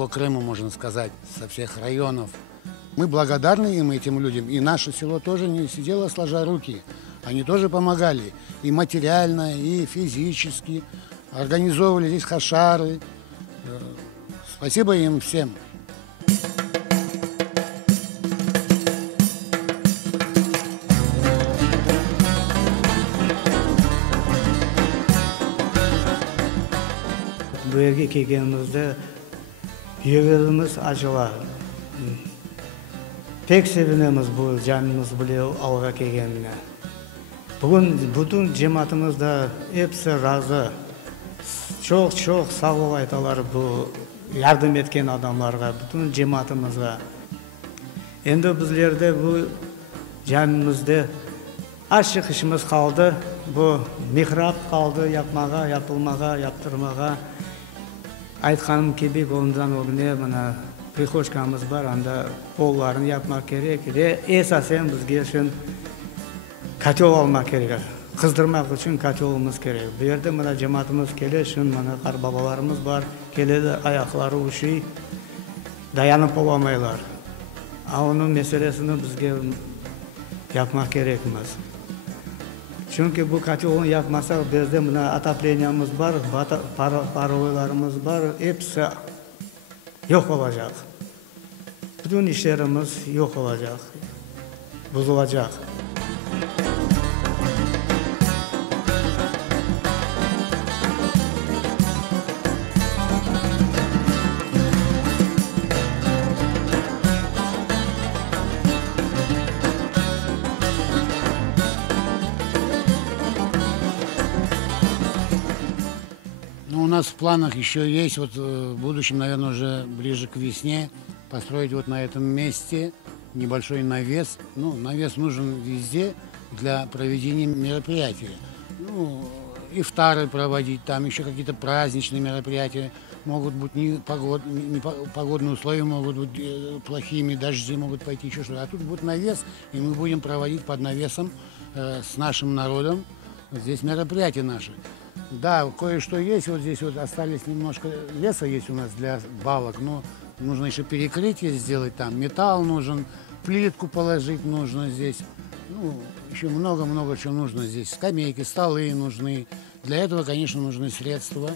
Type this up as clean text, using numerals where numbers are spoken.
всего Крыма, можно сказать, со всех районов. Мы благодарны им, этим людям. И наше село тоже не сидело сложа руки. Они тоже помогали и материально, и физически. Организовывали здесь хашары. Спасибо им всем. Bu yerga kelganimizda yuragimiz açıla. Pek sevinemiz bu canımız bilan Alga kelganine. Bugün bütün cemaatimizde hepsi razı. Çok sağ ol aytalar bu yardım etken adamlarga, bütün cemaatimizga. Endi bizlerde bu canımızda açık işimiz kaldı. Bu mihrab kaldı yapmaga, yapılmaga, yaptırmaga. Aytkaным kebek ondan o güne mana prihochkamiz var, anda pollarını yapmak gerek ve esasen bizge şun katyol almak gerek. Kızdırmak için katyolumuz gerek. Bu yerde mana cemaatimiz kele, şun mana qarbabalarımız var, kele de ayakları uşuy, dayanıp olamaylar. Onun meselesini bizge yapmak gerekmez. Çünkü bu katyolunu yapmasak bizde buna ataplenyamız var, paroylarımız var, hepsi yok olacak. Bütün işlerimiz yok olacak, bozulacak. У нас в планах еще есть, вот в будущем, наверное, уже ближе к весне, построить вот на этом месте небольшой навес. Ну, навес нужен везде для проведения мероприятий. Ну, ифтары проводить, там еще какие-то праздничные мероприятия. Могут быть погодные условия, могут быть плохими, дожди могут пойти, еще что-то. А тут будет навес, и мы будем проводить под навесом с нашим народом здесь мероприятия наши. Да, кое-что есть, вот здесь вот остались немножко леса есть у нас для балок, но нужно еще перекрытие сделать там, металл нужен, плитку положить нужно здесь, ну, еще много-много чего нужно здесь, скамейки, столы нужны, для этого, конечно, нужны средства.